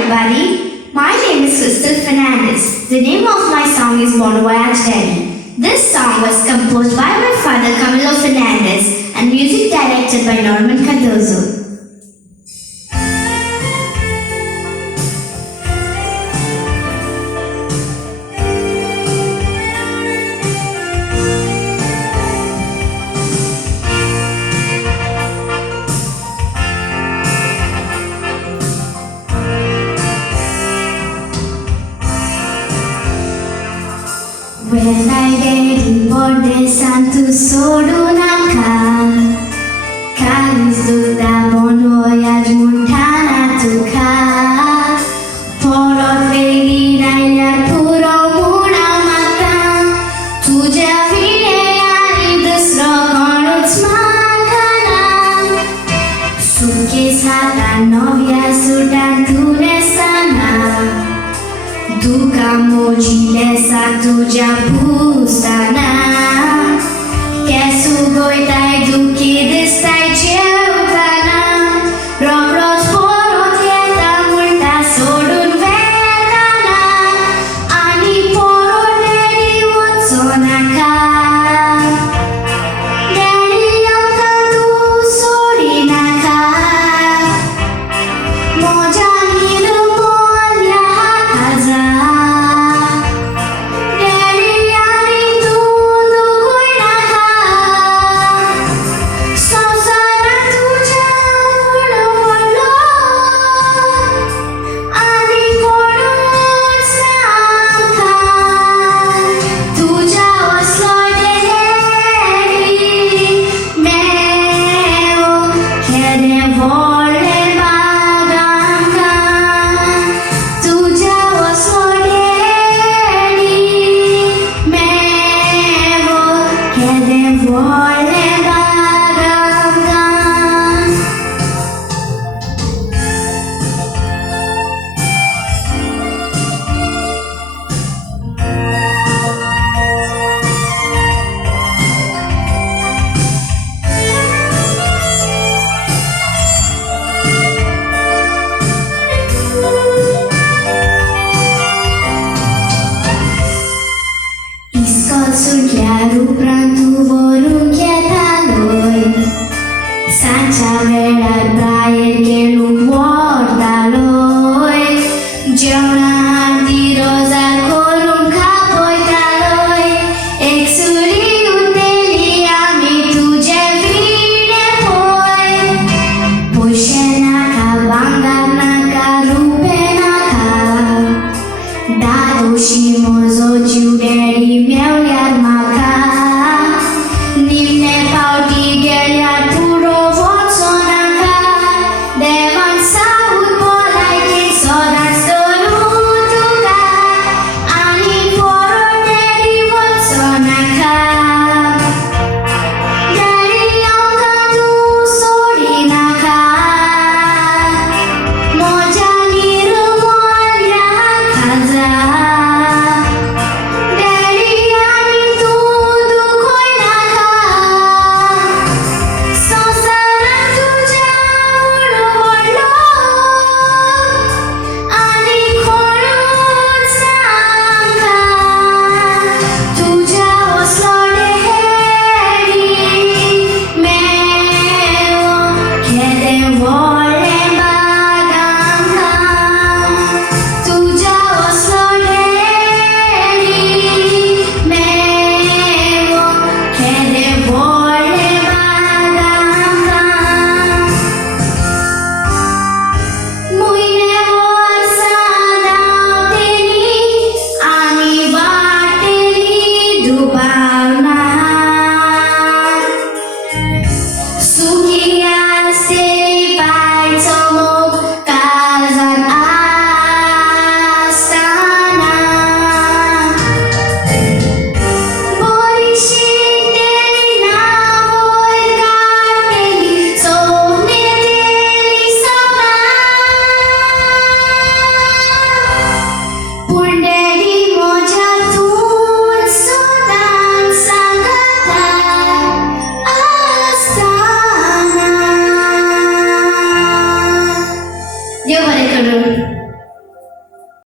everybody. My name is Fernandes. The name of my song is Bon Voyage Daddy. This song was composed by my father Camilo Fernandes and music directed by Norman Cardozo. When I get bored, santu sodu naka. Kalis dukta bon voyage muntana tuka. Porot vegi nailar puro muna mata. Tuja vine ani dusro konuts makana. Suke sata novia sudan tune sana. Duka mojilesa tuja pustana. Kesu goitai duki destai cheutana. Romros porot yeta multa sodun vetana. Ani porot neri watsonaka. Neri yauta tu sorinaka. Moja nilu molya kaza. Chiaro pranto voru chietaloi Sancha vera braer che lu guardaloi Giorna di rosa con un capo italoi Exuli uteli ami tu vine poi Poi scenaka bangarnaka rupenaka Dado shimozo ciuderi meu iar maka Nimne pauti geliar puro votsonaka Devan saud polai kin sodan stonutuka Ani poro neri votsonaka Dari yauta tu sorinaka Moja niru molya kaza Dia balik ke